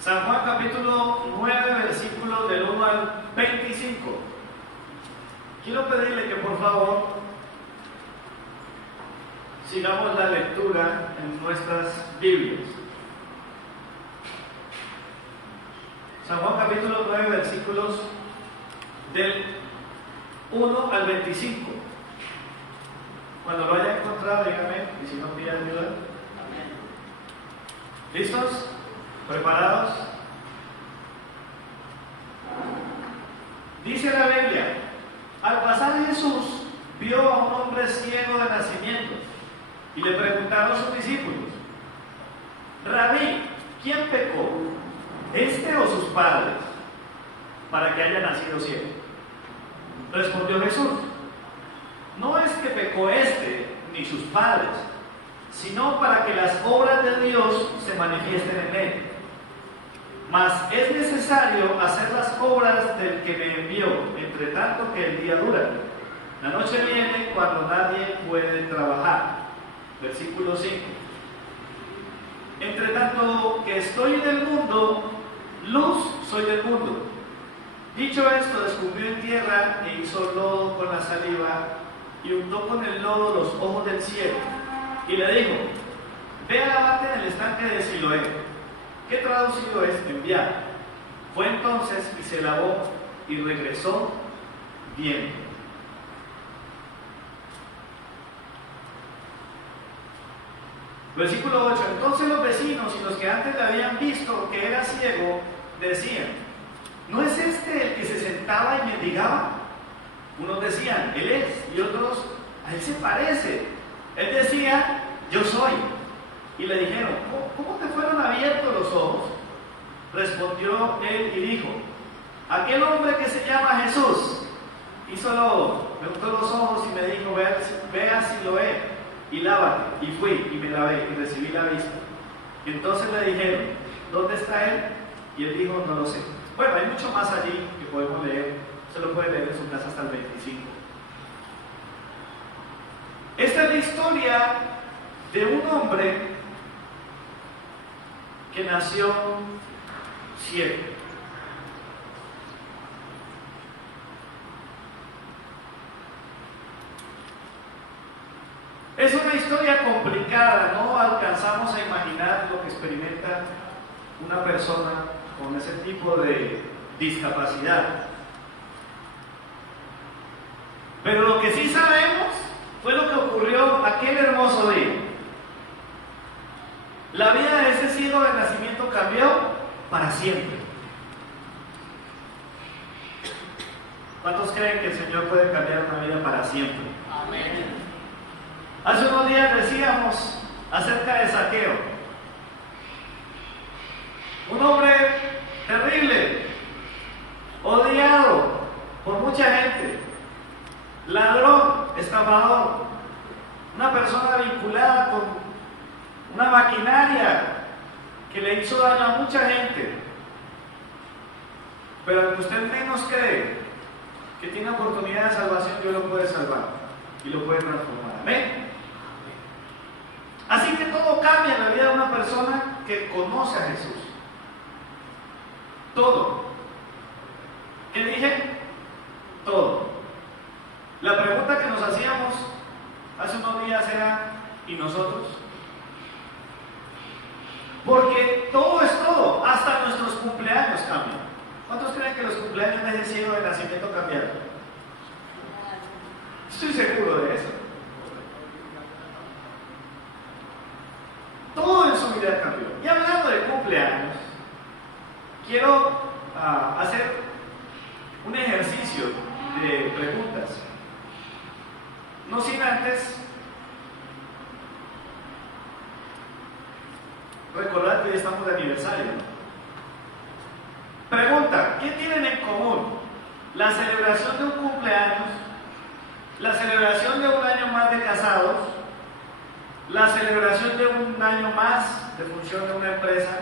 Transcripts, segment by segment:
San Juan capítulo 9, versículos del 1 al 25. Quiero pedirle que por favor sigamos la lectura en nuestras Biblias. San Juan capítulo 9, versículos del 1 al 25. Cuando lo haya encontrado, dígame, y si no, pida ayuda. ¿Listos? ¿Preparados? Dice la Biblia: al pasar Jesús vio a un hombre ciego de nacimiento y le preguntaron sus discípulos: Rabí, ¿quién pecó, este o sus padres, para que haya nacido ciego? Respondió Jesús: no es que pecó este ni sus padres, sino para que las obras de Dios se manifiesten en él. Mas es necesario hacer las obras del que me envió, entre tanto que el día dura. La noche viene cuando nadie puede trabajar. Versículo 5. Entre tanto que estoy en el mundo, luz soy del mundo. Dicho esto, escupió en tierra e hizo lodo con la saliva y untó con el lodo los ojos del ciego. Y le dijo: ve a lavarte en el estanque de Siloé, que traducido es enviar. Fue entonces y se lavó y regresó viendo. Versículo 8. Entonces los vecinos y los que antes le habían visto que era ciego decían: ¿no es este el que se sentaba y mendigaba? Unos decían: él es, y otros: a él se parece. Él decía: yo soy. Y le dijeron: ¿cómo te fueron abiertos los ojos? Respondió él y dijo: aquel hombre que se llama Jesús hizo lodo, me untó los ojos y me dijo: ve a Siloé y lávate. Y fui y me lavé y recibí la vista. Entonces le dijeron: ¿dónde está él? Y él dijo: no lo sé. Bueno, hay mucho más allí que podemos leer. Se lo puede leer en su casa hasta el 25. Esta es la historia de un hombre que nació ciego. Es una historia complicada, no alcanzamos a imaginar lo que experimenta una persona con ese tipo de discapacidad. Pero lo que sí sabemos fue lo que ocurrió aquel hermoso día. La vida de ese ciego de nacimiento cambió para siempre. ¿Cuántos creen que el Señor puede cambiar una vida para siempre? Amén. Hace unos días decíamos acerca de Zaqueo, un hombre terrible, odiado por mucha gente, ladrón, estafador, una persona vinculada con una maquinaria que le hizo daño a mucha gente. Pero aunque usted menos cree que tiene oportunidad de salvación, Dios lo puede salvar y lo puede transformar. Amén. Así que todo cambia en la vida de una persona que conoce a Jesús. Todo. ¿Qué dije? Todo. La pregunta que nos hacíamos hace unos días era: ¿y nosotros? Porque todo es todo, hasta nuestros cumpleaños cambian. ¿Cuántos creen que los cumpleaños de ese ciego de nacimiento cambiaron? Estoy seguro de eso. Todo en su vida cambió. Y hablando de cumpleaños, quiero hacer un ejercicio de preguntas. No sin antes recordar que hoy estamos de aniversario. Pregunta: ¿qué tienen en común la celebración de un cumpleaños, la celebración de un año más de casados, la celebración de un año más de función de una empresa,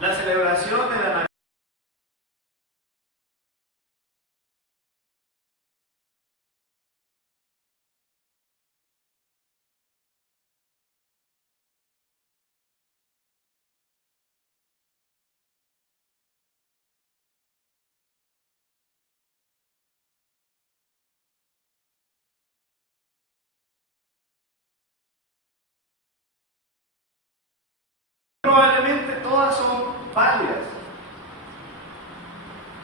la celebración de la Navidad? probablemente todas son válidas.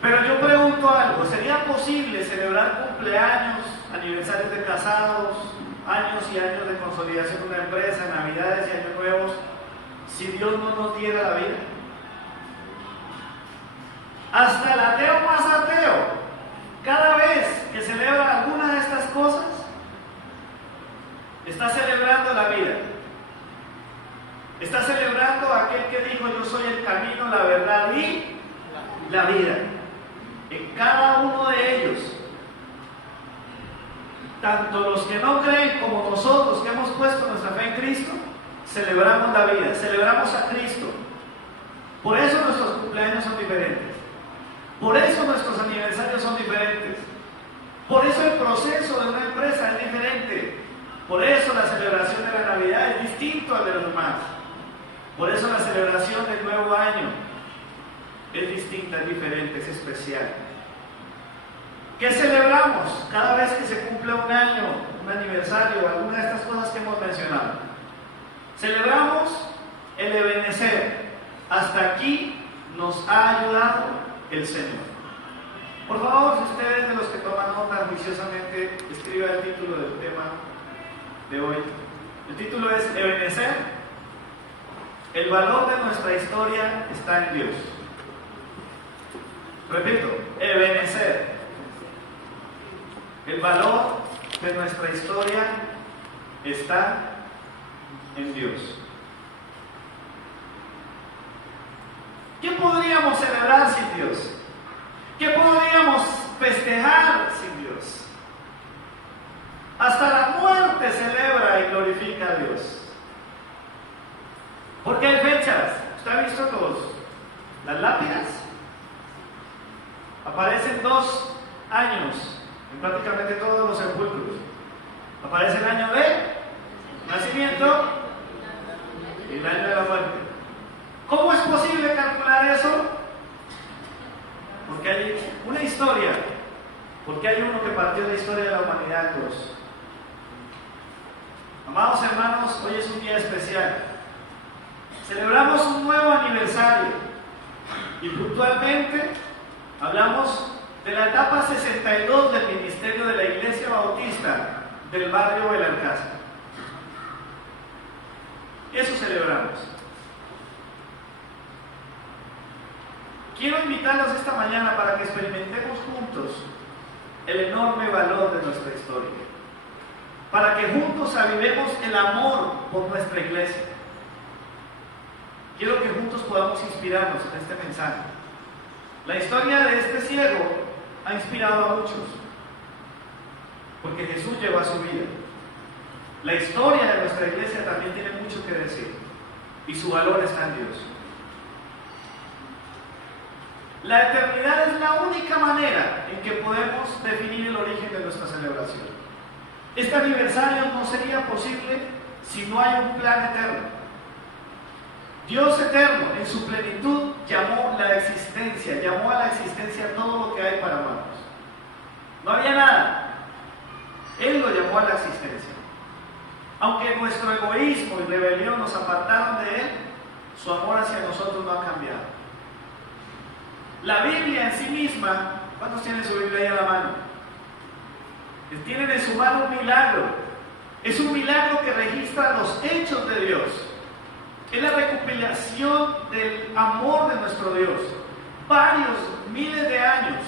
Pero yo pregunto algo, ¿sería posible celebrar cumpleaños, aniversarios de casados, años y años de consolidación de una empresa, navidades y años nuevos, si Dios no nos diera la vida? Hasta el ateo más ateo, cada vez que celebra alguna de estas cosas, está celebrando la vida. Está celebrando a aquel que dijo: yo soy el camino, la verdad y la vida. En cada uno de ellos, tanto los que no creen como nosotros que hemos puesto nuestra fe en Cristo, celebramos la vida, celebramos a Cristo. Por eso nuestros cumpleaños son diferentes. Por eso nuestros aniversarios son diferentes. Por eso el proceso de una empresa es diferente. Por eso la celebración de la Navidad es distinto al de los demás. Por eso la celebración del nuevo año es distinta, es diferente, es especial. ¿Qué celebramos cada vez que se cumple un año, un aniversario, alguna de estas cosas que hemos mencionado? Celebramos el Ebenezer. Hasta aquí nos ha ayudado el Señor. Por favor, si ustedes de los que toman nota juiciosamente, escriba el título del tema de hoy. El título es Ebenezer. El valor de nuestra historia está en Dios. Repito, Ebenezer. El valor de nuestra historia está en Dios. ¿Qué podríamos celebrar sin Dios? ¿Qué podríamos festejar sin Dios? Hasta la muerte celebra y glorifica a Dios. Porque hay fechas. ¿Usted ha visto las lápidas? Aparecen 2 años en prácticamente todos los sepulcros. Aparece el año de nacimiento y el año de la muerte. ¿Cómo es posible calcular eso? Porque hay una historia, porque hay uno que partió la historia de la humanidad en 2. Amados hermanos, hoy es un día especial. Celebramos un nuevo aniversario y puntualmente hablamos de la etapa 62 del ministerio de la Iglesia Bautista del barrio Belalcázar. Eso celebramos. Quiero invitarlos esta mañana para que experimentemos juntos el enorme valor de nuestra historia, para que juntos avivemos el amor por nuestra iglesia. Quiero que juntos podamos inspirarnos en este mensaje. La historia de este ciego ha inspirado a muchos, porque Jesús llevó a su vida. La historia de nuestra iglesia también tiene mucho que decir, y su valor está en Dios. La eternidad es la única manera en que podemos definir el origen de nuestra celebración. Este aniversario no sería posible si no hay un plan eterno. Dios eterno, en su plenitud, llamó a la existencia todo lo que hay para amarnos. No había nada. Él lo llamó a la existencia. Aunque nuestro egoísmo y rebelión nos apartaron de Él, su amor hacia nosotros no ha cambiado. La Biblia en sí misma, ¿cuántos tienen su Biblia ahí a la mano? Tienen en su mano un milagro. Es un milagro que registra los hechos de Dios. Es la recopilación del amor de nuestro Dios. Varios miles de años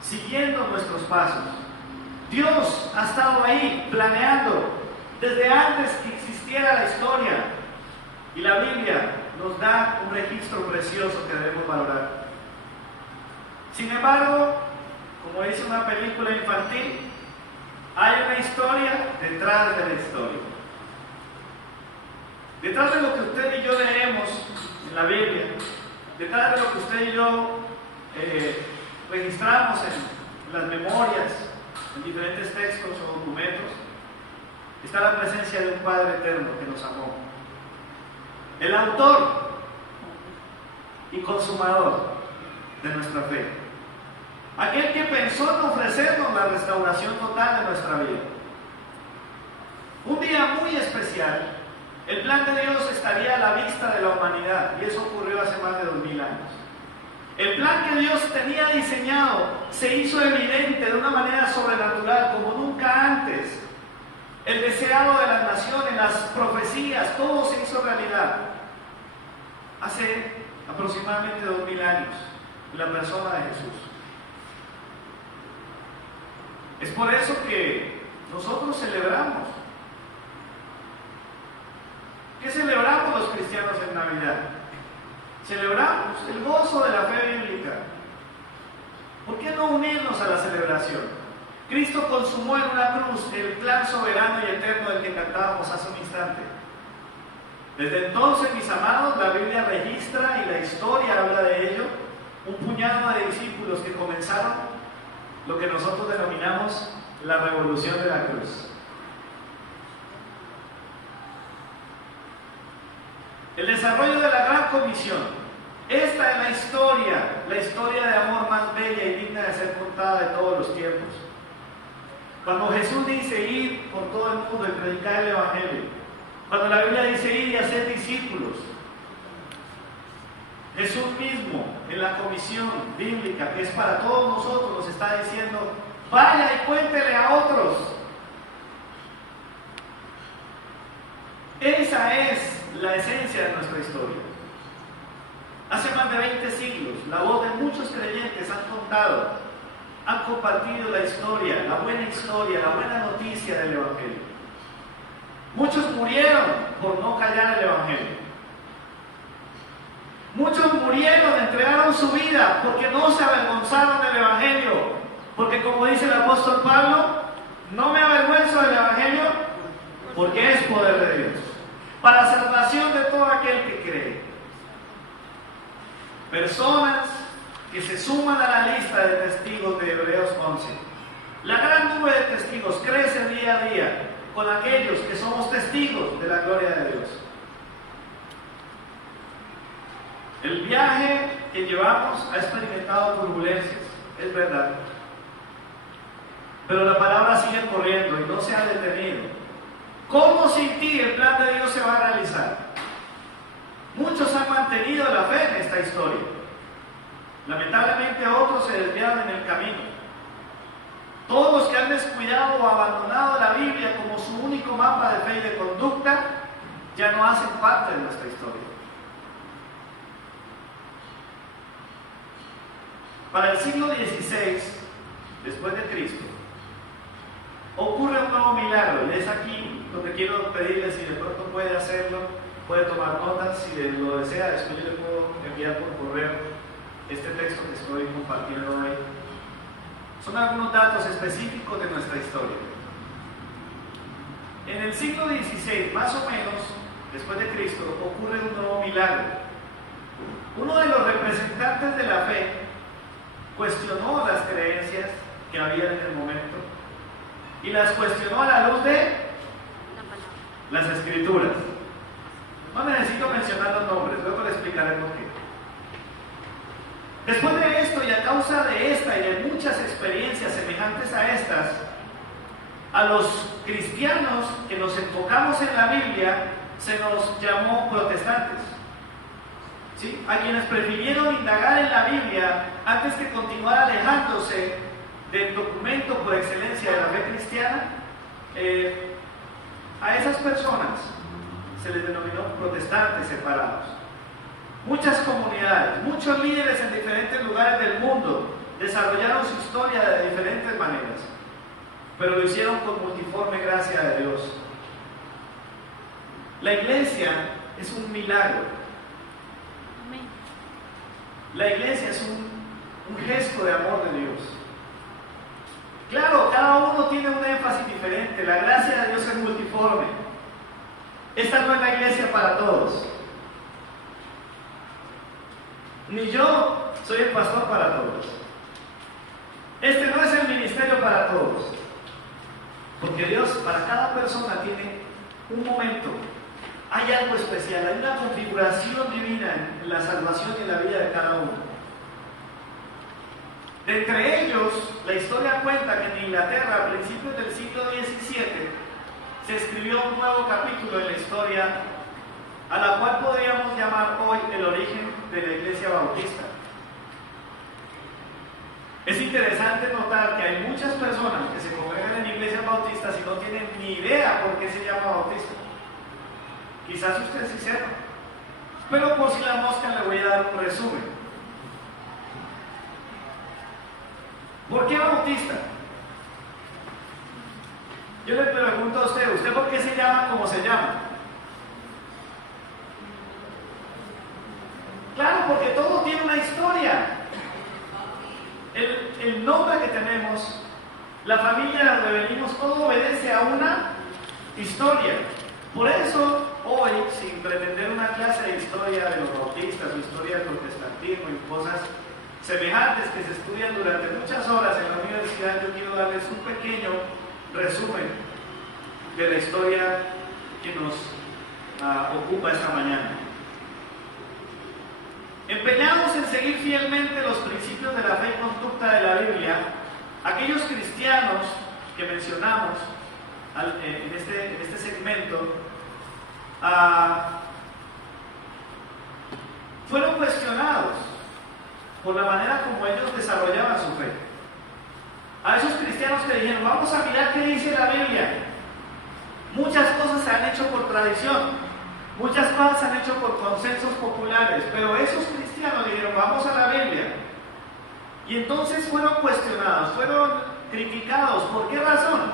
siguiendo nuestros pasos. Dios ha estado ahí planeando desde antes que existiera la historia. Y la Biblia nos da un registro precioso que debemos valorar. Sin embargo, como dice una película infantil, hay una historia detrás de la historia. Detrás de lo que usted y yo leemos en la Biblia, detrás de lo que usted y yo registramos en las memorias, en diferentes textos o documentos, está la presencia de un Padre eterno que nos amó. El autor y consumador de nuestra fe. Aquel que pensó en ofrecernos la restauración total de nuestra vida. Un día muy especial, El plan de Dios estaría a la vista de la humanidad, y eso ocurrió hace más de 2000 años. El plan que Dios tenía diseñado se hizo evidente de una manera sobrenatural como nunca antes. El deseado de las naciones, las profecías, todo se hizo realidad hace aproximadamente 2000 años, en la persona de Jesús. Es por eso que nosotros celebramos. ¿Qué celebramos los cristianos en Navidad? Celebramos el gozo de la fe bíblica. ¿Por qué no unirnos a la celebración? Cristo consumó en una cruz el plan soberano y eterno del que cantábamos hace un instante. Desde entonces, mis amados, la Biblia registra y la historia habla de ello, un puñado de discípulos que comenzaron lo que nosotros denominamos la revolución de la cruz. El desarrollo de la gran comisión. Esta es la historia de amor más bella y digna de ser contada de todos los tiempos. Cuando Jesús dice ir por todo el mundo y predicar el Evangelio, cuando la Biblia dice ir y hacer discípulos, Jesús mismo en la comisión bíblica, que es para todos nosotros, nos está diciendo: vaya y cuéntele a otros. Esa es la esencia de nuestra historia. Hace más de 20 siglos, la voz de muchos creyentes han compartido la historia, la buena noticia del Evangelio. Muchos murieron por no callar el Evangelio. Muchos murieron, entregaron su vida porque no se avergonzaron del Evangelio. Porque como dice el apóstol Pablo, no me avergüenzo del Evangelio porque es poder de Dios, para salvación de todo aquel que cree. Personas que se suman a la lista de testigos de Hebreos 11. La gran nube de testigos crece día a día con aquellos que somos testigos de la gloria de Dios. El viaje que llevamos ha experimentado turbulencias, es verdad. Pero la palabra sigue corriendo y no se ha detenido. ¿Cómo sin ti el plan de Dios se va a realizar? Muchos han mantenido la fe en esta historia. Lamentablemente otros se desviaron en el camino. Todos los que han descuidado o abandonado la Biblia como su único mapa de fe y de conducta ya no hacen parte de nuestra historia. Para el siglo XVI, después de Cristo, ocurre un nuevo milagro, y es aquí lo que quiero pedirle. Si de pronto puede hacerlo, puede tomar notas, si lo desea, después yo le puedo enviar por correo este texto que estoy compartiendo hoy. Son algunos datos específicos de nuestra historia. En el siglo XVI, más o menos, después de Cristo, ocurre un nuevo milagro. Uno de los representantes de la fe cuestionó las creencias que había en el momento y las cuestionó a la luz de las Escrituras. No necesito mencionar los nombres, luego le explicaré por qué. Después de esto, y a causa de esta y de muchas experiencias semejantes a estas, a los cristianos que nos enfocamos en la Biblia se nos llamó protestantes. ¿Sí? A quienes prefirieron indagar en la Biblia antes que continuar alejándose del documento por excelencia de la fe cristiana, a esas personas se les denominó protestantes separados. Muchas comunidades, muchos líderes en diferentes lugares del mundo desarrollaron su historia de diferentes maneras, pero lo hicieron con multiforme gracia de Dios. La iglesia es un milagro. La iglesia es un gesto de amor de Dios. Claro, cada uno tiene un énfasis diferente. La gracia de Dios es multiforme. Esta no es la iglesia para todos. Ni yo soy el pastor para todos. Este no es el ministerio para todos. Porque Dios para cada persona tiene un momento. Hay algo especial, hay una configuración divina en la salvación y en la vida de cada uno. De entre ellos, la historia cuenta que en Inglaterra, a principios del siglo XVII, se escribió un nuevo capítulo en la historia a la cual podríamos llamar hoy el origen de la Iglesia Bautista. Es interesante notar que hay muchas personas que se congregan en iglesias bautistas y no tienen ni idea por qué se llama bautista. Quizás usted sí sepa, pero por si la mosca le voy a dar un resumen. ¿Por qué bautista? Yo le pregunto a ¿usted por qué se llama como se llama? Claro, porque todo tiene una historia. El nombre que tenemos, la familia de donde venimos, todo obedece a una historia. Por eso, hoy, sin pretender una clase de historia de los bautistas o historia del protestantismo y cosas semejantes que se estudian durante muchas horas en la universidad, yo quiero darles un pequeño resumen de la historia que nos ocupa esta mañana. Empeñados en seguir fielmente los principios de la fe y conducta de la Biblia, aquellos cristianos que mencionamos en este segmento fueron cuestionados por la manera como ellos desarrollaban su fe. A esos cristianos que dijeron, vamos a mirar qué dice la Biblia. Muchas cosas se han hecho por tradición. Muchas cosas se han hecho por consensos populares, pero esos cristianos dijeron, vamos a la Biblia. Y entonces fueron cuestionados, fueron criticados. ¿Por qué razón?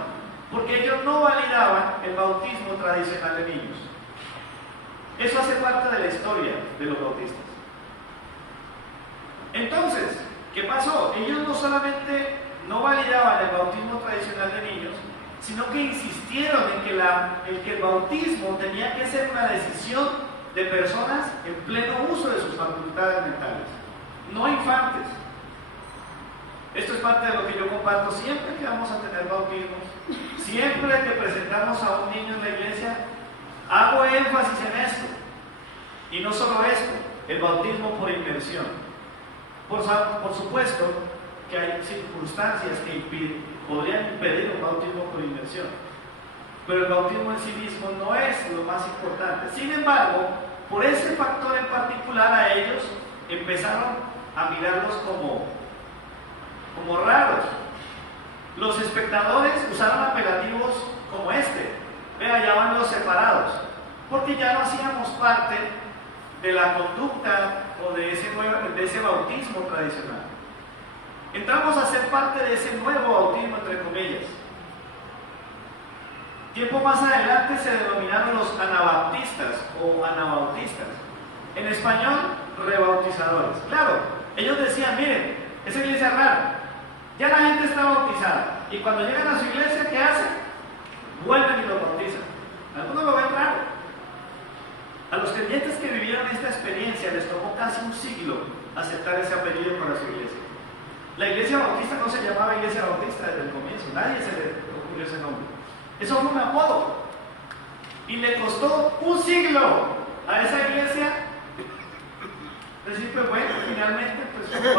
Porque ellos no validaban el bautismo tradicional de niños. Eso hace parte de la historia de los bautistas. Entonces, ¿qué pasó? Ellos no solamente no validaban el bautismo tradicional de niños, sino que insistieron en que el bautismo tenía que ser una decisión de personas en pleno uso de sus facultades mentales, no infantes. Esto es parte de lo que yo comparto siempre que vamos a tener bautismos. Siempre que presentamos a un niño en la iglesia, hago énfasis en esto. Y no solo esto, el bautismo por inmersión. Por supuesto que hay circunstancias que podrían impedir un bautismo por inmersión, pero el bautismo en sí mismo no es lo más importante. Sin embargo, por ese factor en particular, a ellos empezaron a mirarlos como raros. Los espectadores usaron apelativos como este. Vea, ya van los separados, porque ya no hacíamos parte de la conducta o de ese bautismo tradicional. Entramos a ser parte de ese nuevo bautismo, entre comillas. Tiempo más adelante se denominaron los anabaptistas o anabautistas. En español, rebautizadores. Claro, ellos decían, miren, esa iglesia es rara. Ya la gente está bautizada. Y cuando llegan a su iglesia, ¿qué hacen? Vuelven y lo bautizan. Algunos lo ven raro. A los creyentes que vivieron esta experiencia les tomó casi un siglo aceptar ese apellido para su iglesia. La iglesia bautista no se llamaba iglesia bautista desde el comienzo, nadie se le ocurrió ese nombre. Eso fue un apodo. Y le costó un siglo a esa iglesia decir, pues bueno, finalmente, pues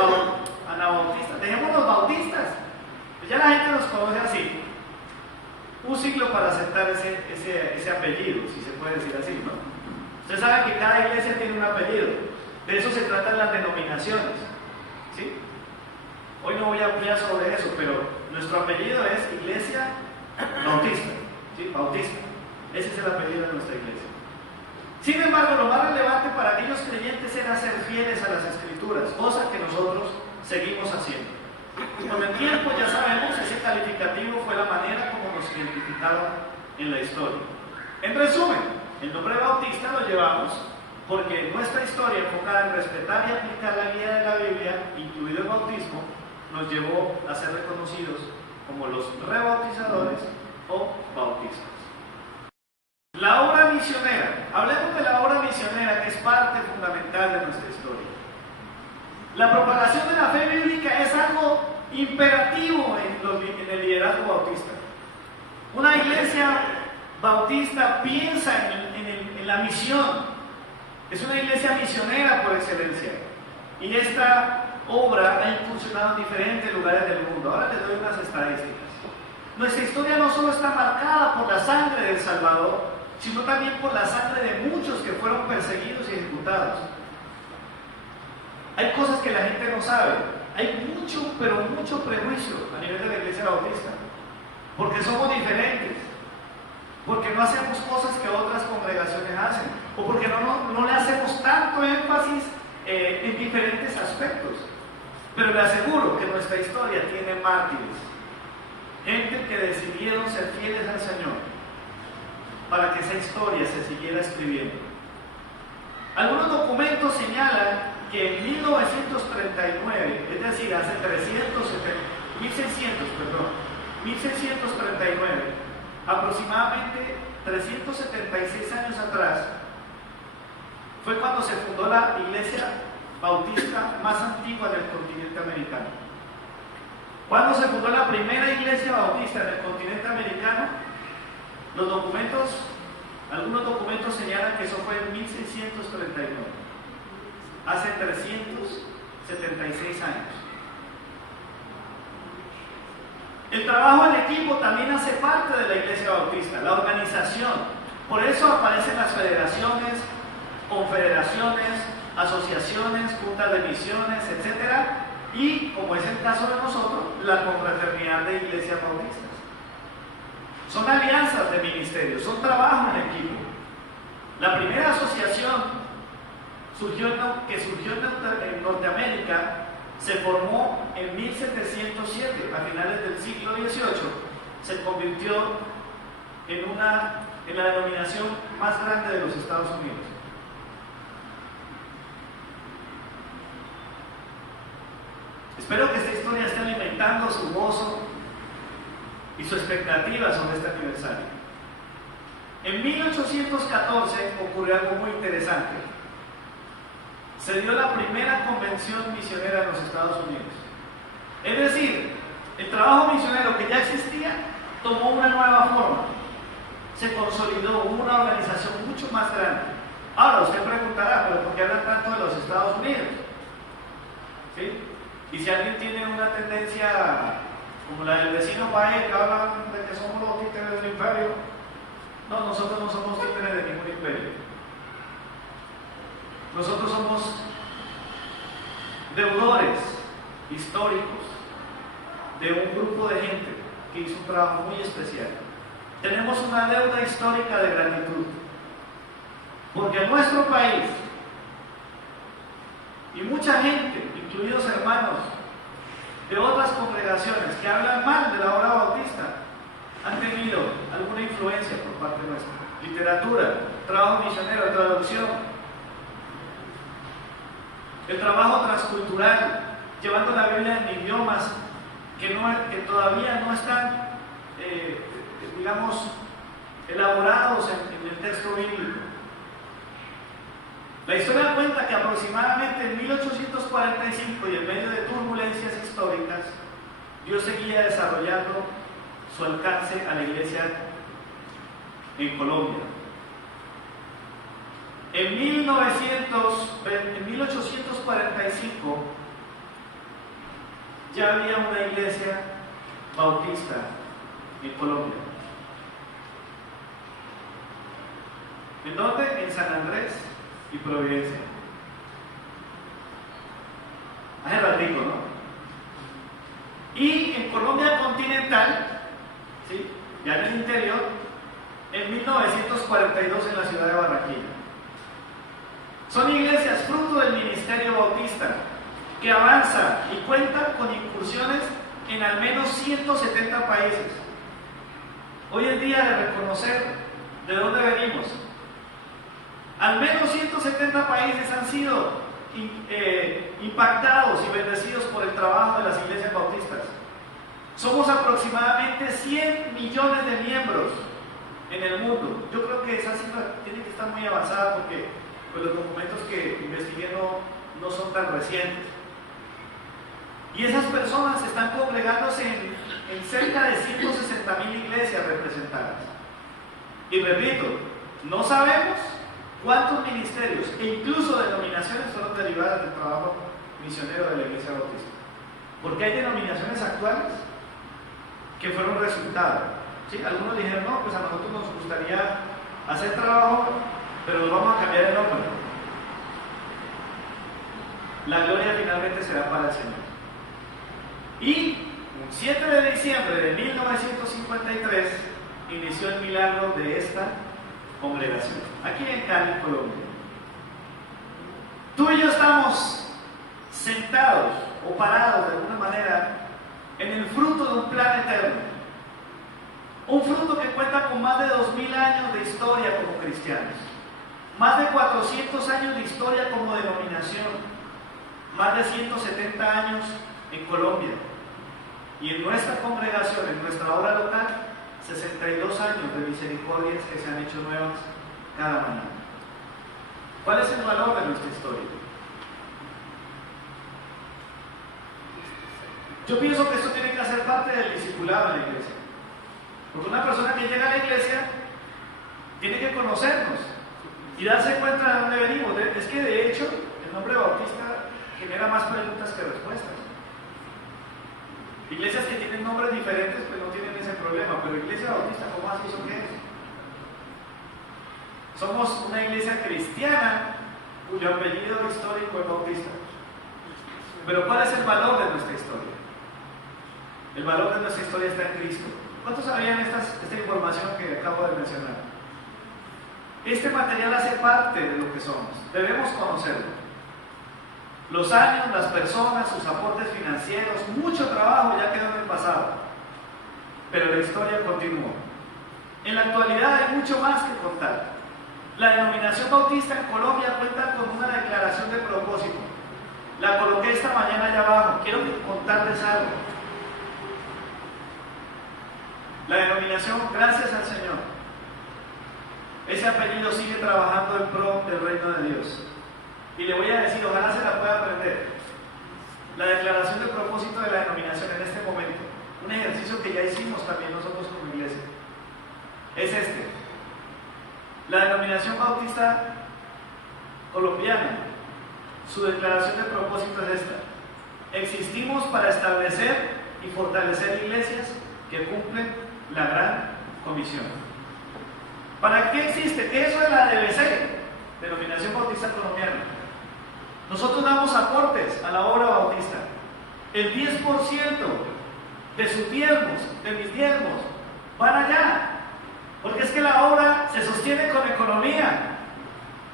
anabautistas, tenemos los bautistas. Pues ya la gente nos conoce así. Un siglo para aceptar ese apellido, si se puede decir así, ¿no? Usted sabe que cada iglesia tiene un apellido. De eso se tratan las denominaciones, ¿sí? Hoy no voy a ampliar sobre eso, pero nuestro apellido es Iglesia Bautista, ¿sí? Bautista. Ese es el apellido de nuestra iglesia. Sin embargo, lo más relevante para aquellos creyentes era ser fieles a las Escrituras, cosa que nosotros seguimos haciendo. Con el tiempo, ya sabemos, ese calificativo fue la manera como nos identificaron en la historia. En resumen, el nombre Bautista lo llevamos porque nuestra historia enfocada en respetar y aplicar la guía de la Biblia, incluido el bautismo, nos llevó a ser reconocidos como los rebautizadores o bautistas. La obra misionera. Hablemos de la obra misionera, que es parte fundamental de nuestra historia. La propagación de la fe bíblica es algo imperativo en el liderazgo bautista. Una iglesia bautista piensa en la misión. Es una iglesia misionera por excelencia. Y esta obra ha incursionado en diferentes lugares del mundo. Ahora les doy unas estadísticas. Nuestra historia no solo está marcada por la sangre del Salvador, sino también por la sangre de muchos que fueron perseguidos y ejecutados. Hay cosas que la gente no sabe. Hay mucho, pero mucho prejuicio a nivel de la Iglesia Bautista, porque somos diferentes, porque no hacemos cosas que otras congregaciones hacen, o porque no le hacemos tanto énfasis en diferentes aspectos. Pero le aseguro que nuestra historia tiene mártires, gente que decidieron ser fieles al Señor para que esa historia se siguiera escribiendo. Algunos documentos señalan que en 1939, es decir, hace 1639, aproximadamente 376 años atrás, fue cuando se fundó la iglesia bautista más antigua del continente americano. Cuando se fundó la primera iglesia bautista en el continente americano, algunos documentos señalan que eso fue en 1639, hace 376 años. El trabajo en equipo también hace parte de la iglesia bautista, la organización. Por eso aparecen las federaciones, confederaciones, asociaciones, juntas de misiones, etc. Y, como es el caso de nosotros, la confraternidad de iglesias bautistas. Son alianzas de ministerios, son trabajo en equipo. La primera asociación que surgió en Norteamérica se formó en 1707, a finales del siglo XVIII. Se convirtió en la denominación más grande de los Estados Unidos. Espero que esta historia esté alimentando su gozo y su expectativa sobre este aniversario. En 1814 ocurrió algo muy interesante. Se dio la primera convención misionera en los Estados Unidos. Es decir, el trabajo misionero que ya existía tomó una nueva forma. Se consolidó, hubo una organización mucho más grande. Ahora usted preguntará, ¿pero por qué hablan tanto de los Estados Unidos? ¿Sí? Y si alguien tiene una tendencia como la del vecino país, que hablan de que somos los títeres del imperio, no, nosotros no somos títeres de ningún imperio. Nosotros somos deudores históricos de un grupo de gente que hizo un trabajo muy especial. Tenemos una deuda histórica de gratitud, porque en nuestro país y mucha gente, incluidos hermanos de otras congregaciones que hablan mal de la obra bautista, han tenido alguna influencia por parte nuestra. Literatura, trabajo misionero, traducción, el trabajo transcultural, llevando la Biblia en idiomas que todavía no están, elaborados en el texto bíblico. La historia cuenta que aproximadamente en 1845, y en medio de turbulencias históricas, Dios seguía desarrollando su alcance a la iglesia en Colombia. En 1845 ya había una iglesia bautista en Colombia. ¿En dónde? En San Andrés y Providencia. Hace ratico, ¿no? Y en Colombia continental, ¿sí?, ya en el interior, en 1942 en la ciudad de Barranquilla. Son iglesias fruto del ministerio bautista que avanza y cuenta con incursiones en al menos 170 países. Hoy es día de reconocer de dónde venimos. Al menos 170 países han sido impactados y bendecidos por el trabajo de las iglesias bautistas. Somos aproximadamente 100 millones de miembros en el mundo. Yo creo que esa cifra tiene que estar muy avanzada porque pues, los documentos que investigué no son tan recientes. Y esas personas están congregándose en cerca de 160,000 iglesias representadas. Y repito, no sabemos cuántos ministerios e incluso denominaciones fueron derivadas del trabajo misionero de la iglesia bautista. Porque hay denominaciones actuales que fueron resultado. ¿Sí? Algunos dijeron, no, pues a nosotros nos gustaría hacer trabajo, pero nos vamos a cambiar el nombre. La gloria finalmente será para el Señor. Y un 7 de diciembre de 1953 inició el milagro de esta congregación, aquí en Cali, Colombia. Tú y yo estamos sentados o parados de alguna manera en el fruto de un plan eterno. Un fruto que cuenta con más de 2000 años de historia como cristianos, más de 400 años de historia como denominación, más de 170 años en Colombia. Y en nuestra congregación, en nuestra obra local, 62 años de misericordias que se han hecho nuevas cada mañana. ¿Cuál es el valor de nuestra historia? Yo pienso que esto tiene que hacer parte del discipulado en la iglesia. Porque una persona que llega a la iglesia tiene que conocernos y darse cuenta de dónde venimos. Es que de hecho, el nombre bautista genera más preguntas que respuestas. Iglesias que tienen nombres diferentes pues no tienen ese problema, pero iglesia bautista, ¿cómo así eso qué es? Somos una iglesia cristiana cuyo apellido histórico es bautista. Pero ¿cuál es el valor de nuestra historia? El valor de nuestra historia está en Cristo. ¿Cuántos sabían esta información que acabo de mencionar? Este material hace parte de lo que somos. Debemos conocerlo. Los años, las personas, sus aportes financieros, mucho trabajo ya quedó en el pasado. Pero la historia continúa. En la actualidad hay mucho más que contar. La denominación bautista en Colombia cuenta con una declaración de propósito. La coloqué esta mañana allá abajo. Quiero contarles algo. La denominación, gracias al Señor, ese apellido sigue trabajando en pro del reino de Dios. Y le voy a decir, ojalá se la pueda aprender. La declaración de propósito de la denominación en este momento, un ejercicio que ya hicimos también nosotros como iglesia, es este. La denominación bautista colombiana, su declaración de propósito es esta: existimos para establecer y fortalecer iglesias que cumplen la gran comisión. ¿Para qué existe? Eso es la DBC, Denominación Bautista Colombiana. Nosotros damos aportes a la obra bautista. El 10% de sus diezmos, de mis diezmos, van allá. Porque es que la obra se sostiene con economía.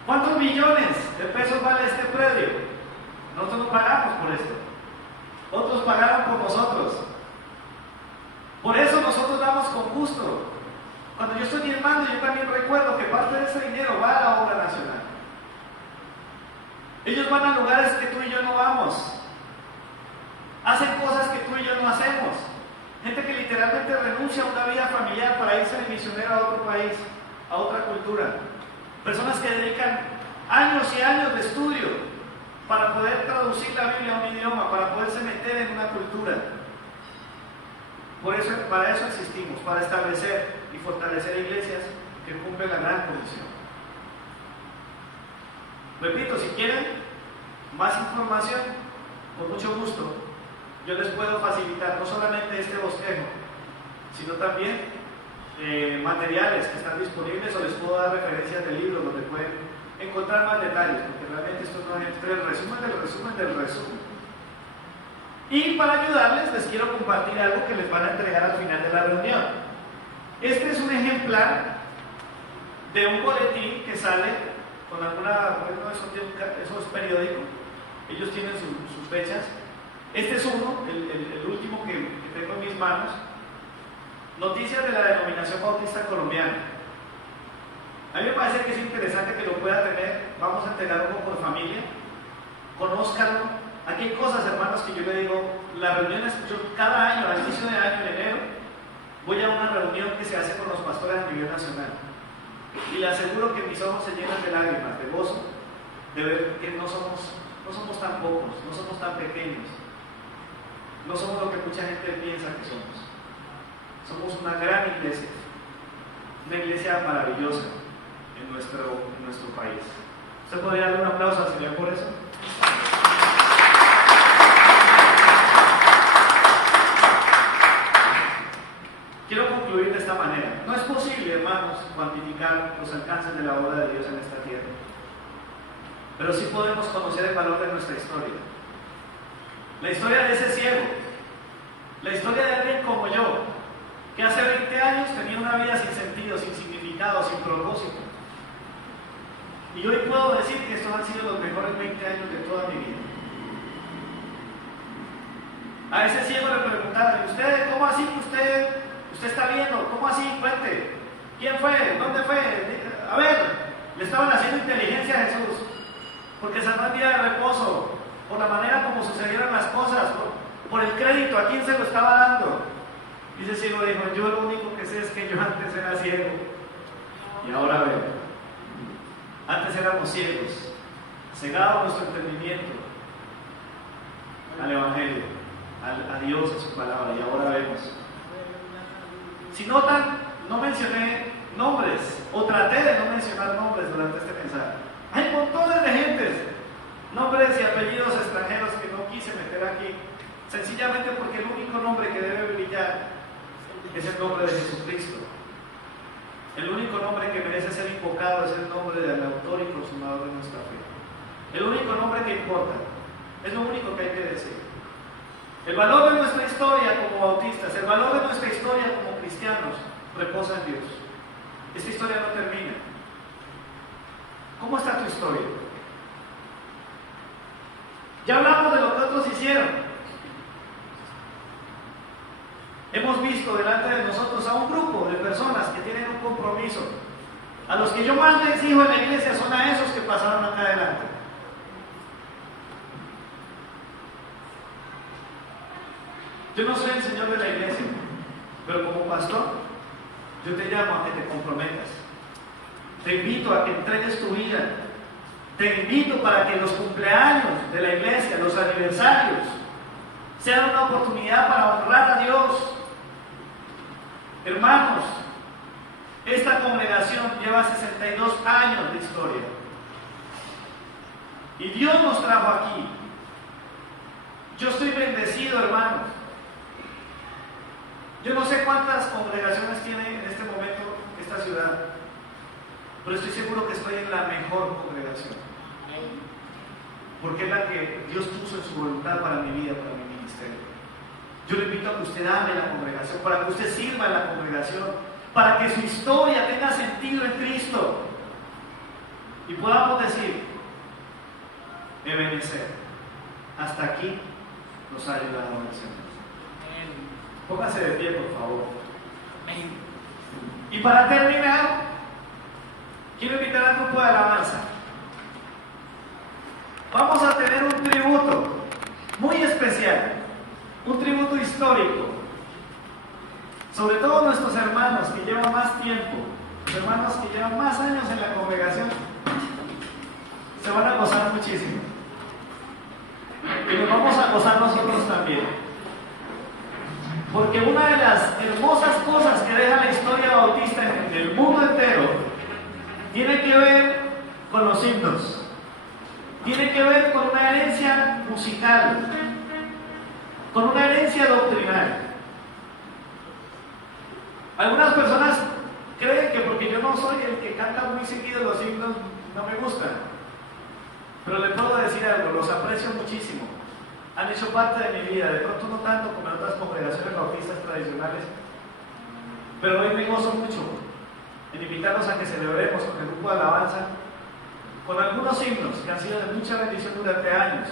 ¿Cuántos millones de pesos vale este predio? Nosotros no pagamos por esto. Otros pagaron por nosotros. Por eso nosotros damos con gusto. Cuando yo estoy diezmando, yo también recuerdo que parte de ese dinero va a la obra nacional. Ellos van a lugares que tú y yo no vamos. Hacen cosas que tú y yo no hacemos. Gente que literalmente renuncia a una vida familiar para irse de misionero a otro país, a otra cultura. Personas que dedican años y años de estudio para poder traducir la Biblia a un idioma, para poderse meter en una cultura. Por eso, para eso existimos, para establecer y fortalecer iglesias que cumplen la gran comisión. Repito, si quieren más información, con mucho gusto, yo les puedo facilitar no solamente este bosquejo, sino también materiales que están disponibles, o les puedo dar referencias de libros donde pueden encontrar más detalles, porque realmente esto no es el resumen del resumen del resumen. Y para ayudarles, les quiero compartir algo que les van a entregar al final de la reunión. Este es un ejemplar de un boletín que sale con alguna, bueno, eso es periódico, ellos tienen sus fechas. Este es uno, el último que tengo en mis manos. Noticias de la Denominación Bautista Colombiana. A mí me parece que es interesante que lo pueda tener. Vamos a entregar uno por familia. Conózcanlo. Aquí hay cosas, hermanos, que yo le digo, las reuniones, yo cada año, al inicio de año, en enero, voy a una reunión que se hace con los pastores a nivel nacional. Y le aseguro que mis ojos se llenan de lágrimas, de gozo, de ver que no somos tan pocos, no somos tan pequeños, no somos lo que mucha gente piensa que somos. Somos una gran iglesia, una iglesia maravillosa en nuestro país. ¿Se podría dar un aplauso al Señor por eso? Quiero concluir concluir de esta manera. No es posible, hermanos, cuantificar los alcances de la obra de Dios en esta tierra. Pero sí podemos conocer el valor de nuestra historia. La historia de ese ciego. La historia de alguien como yo, que hace 20 años tenía una vida sin sentido, sin significado, sin propósito. Y hoy puedo decir que estos han sido los mejores 20 años de toda mi vida. A ese ciego le preguntaron: ¿usted cómo así que usted está viendo? ¿Cómo así? Cuente. ¿Quién fue? ¿Dónde fue? A ver, le estaban haciendo inteligencia a Jesús, porque se el día de reposo, por la manera como sucedieron las cosas, por el crédito, ¿a quién se lo estaba dando? Y ese ciego dijo: yo lo único que sé es que yo antes era ciego y ahora veo. Antes éramos ciegos, cegados nuestro entendimiento al Evangelio, a Dios, a su palabra, y ahora vemos. Si notan, no mencioné nombres, o traté de no mencionar nombres durante este mensaje. Hay montones de gentes, nombres y apellidos extranjeros que no quise meter aquí, sencillamente porque el único nombre que debe brillar es el nombre de Jesucristo. El único nombre que merece ser invocado es el nombre del autor y consumador de nuestra fe. El único nombre que importa, es lo único que hay que decir. El valor de nuestra historia como bautistas, el valor de nuestra historia como cristianos, reposa en Dios. Esta historia no termina. ¿Cómo está tu historia? Ya hablamos de lo que otros hicieron. Hemos visto delante de nosotros a un grupo de personas que tienen un compromiso. A los que yo más les exijo en la iglesia son a esos que pasaron acá adelante. Yo no soy el Señor de la iglesia, pero como pastor, yo te llamo a que te comprometas. Te invito a que entregues tu vida. Te invito para que los cumpleaños de la iglesia, los aniversarios, sean una oportunidad para honrar a Dios. Hermanos, esta congregación lleva 62 años de historia. Y Dios nos trajo aquí. Yo estoy bendecido, hermanos. Yo no sé cuántas congregaciones tiene en este momento esta ciudad, pero estoy seguro que estoy en la mejor congregación, porque es la que Dios puso en su voluntad para mi vida, para mi ministerio. Yo le invito a que usted ame la congregación, para que usted sirva en la congregación, para que su historia tenga sentido en Cristo y podamos decir: Ebenezer, hasta aquí nos ha ayudado el Señor. Póngase de pie, por favor. Y para terminar, quiero invitar al grupo de alabanza. Vamos a tener un tributo muy especial, un tributo histórico, sobre todo nuestros hermanos que llevan más tiempo, los hermanos que llevan más años en la congregación, se van a gozar muchísimo. Y nos vamos a gozar nosotros también. Porque una de las hermosas cosas que deja la historia bautista en el mundo entero tiene que ver con los himnos, tiene que ver con una herencia musical, con una herencia doctrinal. Algunas personas creen que porque yo no soy el que canta muy seguido los himnos, no me gustan. Pero les puedo decir algo, los aprecio muchísimo. Han hecho parte de mi vida, de pronto no tanto como en otras congregaciones bautistas tradicionales, pero hoy me gozo mucho en invitarlos a que celebremos con el grupo de alabanza, con algunos himnos que han sido de mucha bendición durante años,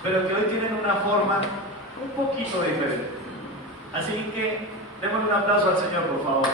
pero que hoy tienen una forma un poquito diferente. Así que démosle un aplauso al Señor, por favor.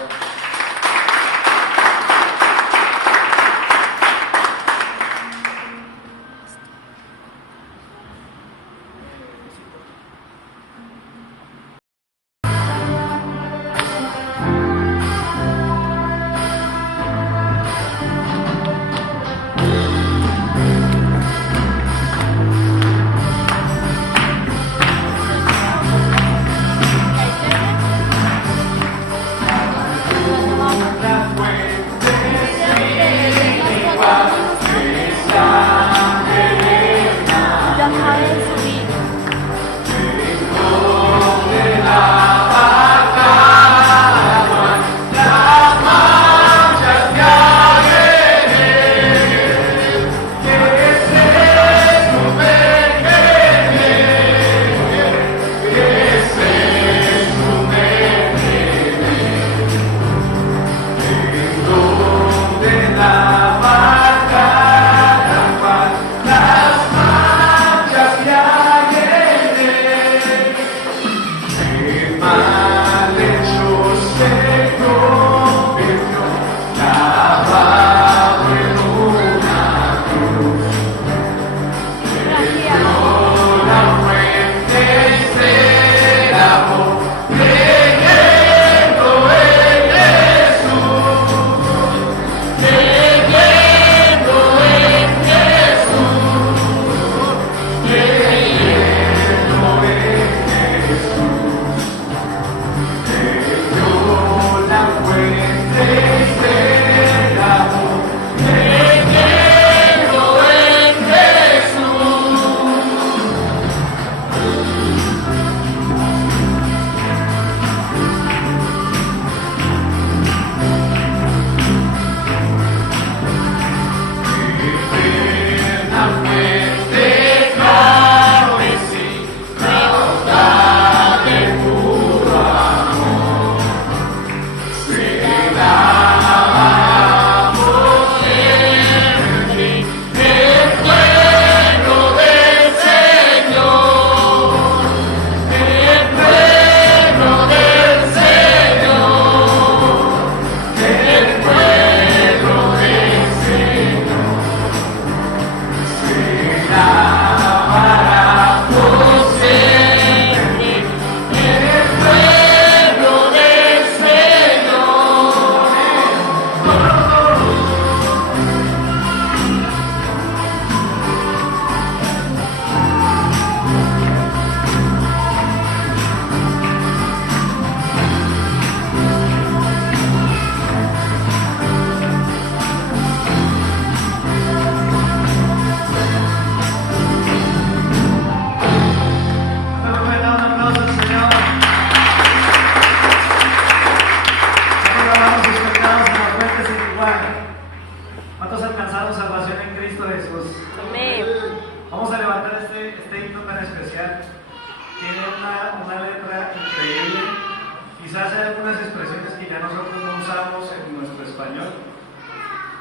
español,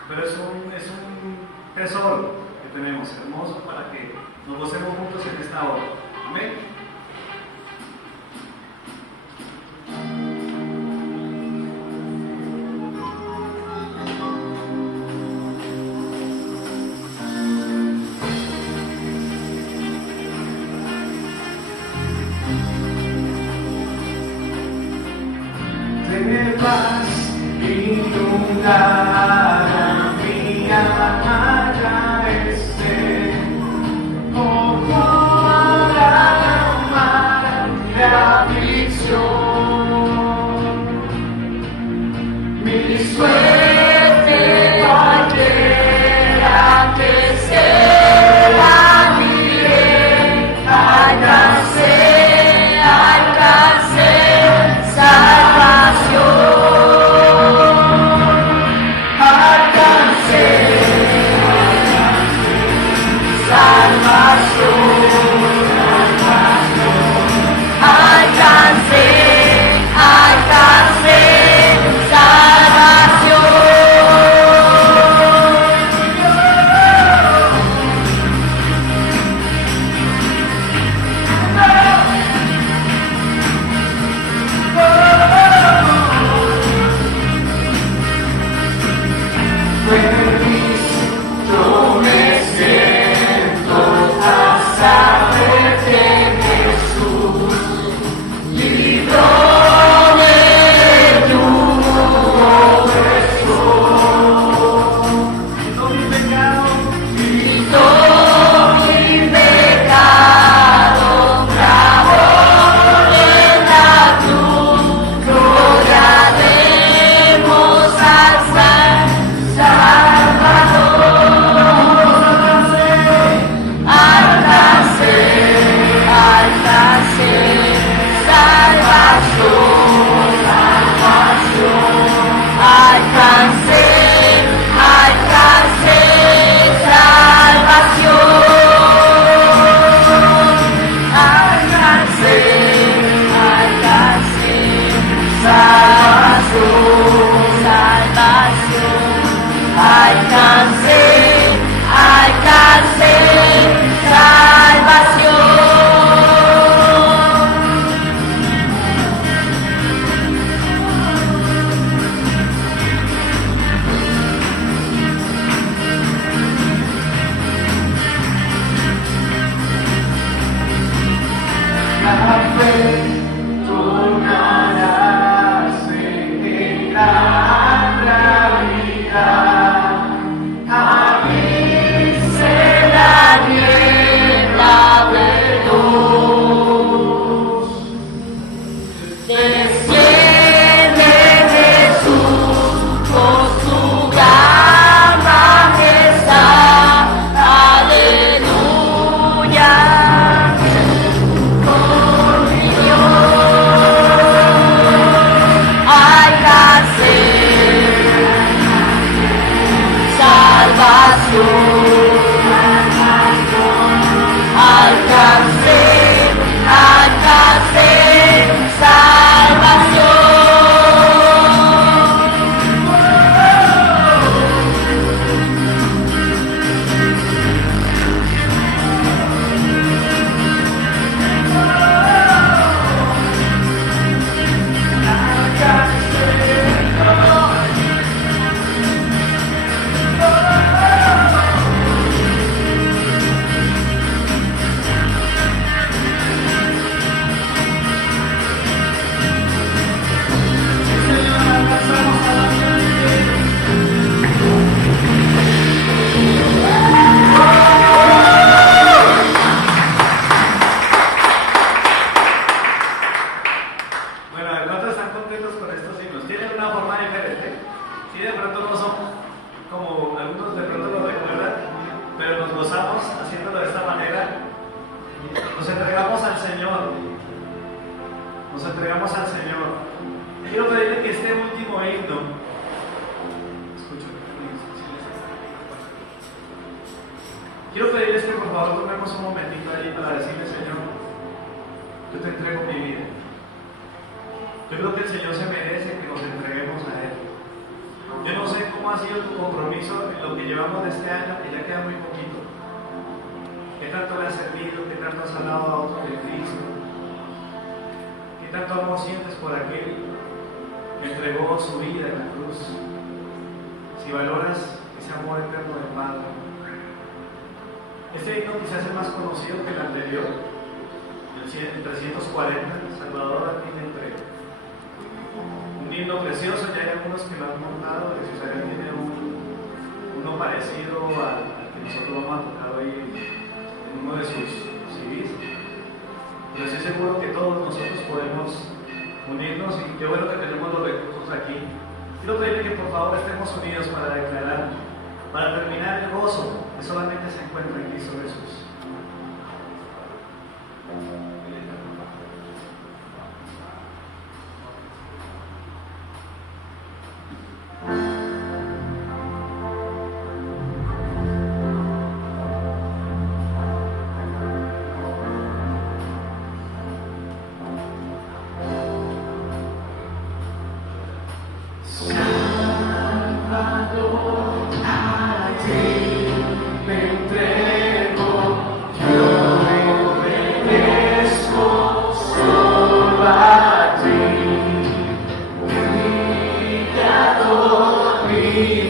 pero es un tesoro que tenemos, hermoso, para que nos gocemos juntos en esta hora. Amén. Inundar mi alma ya esté, como la mar de aflicción. Mi suerte cualquiera que sea mi bien, alcance salvación. Quiero pedirles que por favor tomemos un momentito allí para decirle, Señor, yo te entrego mi vida. Yo creo que el Señor se merece que nos entreguemos a Él. Yo no sé sido tu compromiso en lo que llevamos de este año, que ya queda muy poquito? ¿Qué tanto le has servido? ¿Qué tanto has hablado a otros de Cristo? ¿Qué tanto amor sientes por aquel que entregó su vida en la cruz? Si valoras ese amor eterno del Padre. Este himno quizás es más conocido que el anterior, el 340, Salvador a ti me entrego. Un himno precioso, ya hay algunos que lo han montado, que César tiene uno parecido al que nosotros vamos a tocar hoy en uno de sus CDs. Pero estoy seguro que todos nosotros podemos unirnos y qué bueno que tenemos los recursos aquí. Quiero pedirle que por favor estemos unidos para declarar, para terminar el gozo que solamente se encuentra en Cristo Jesús. Be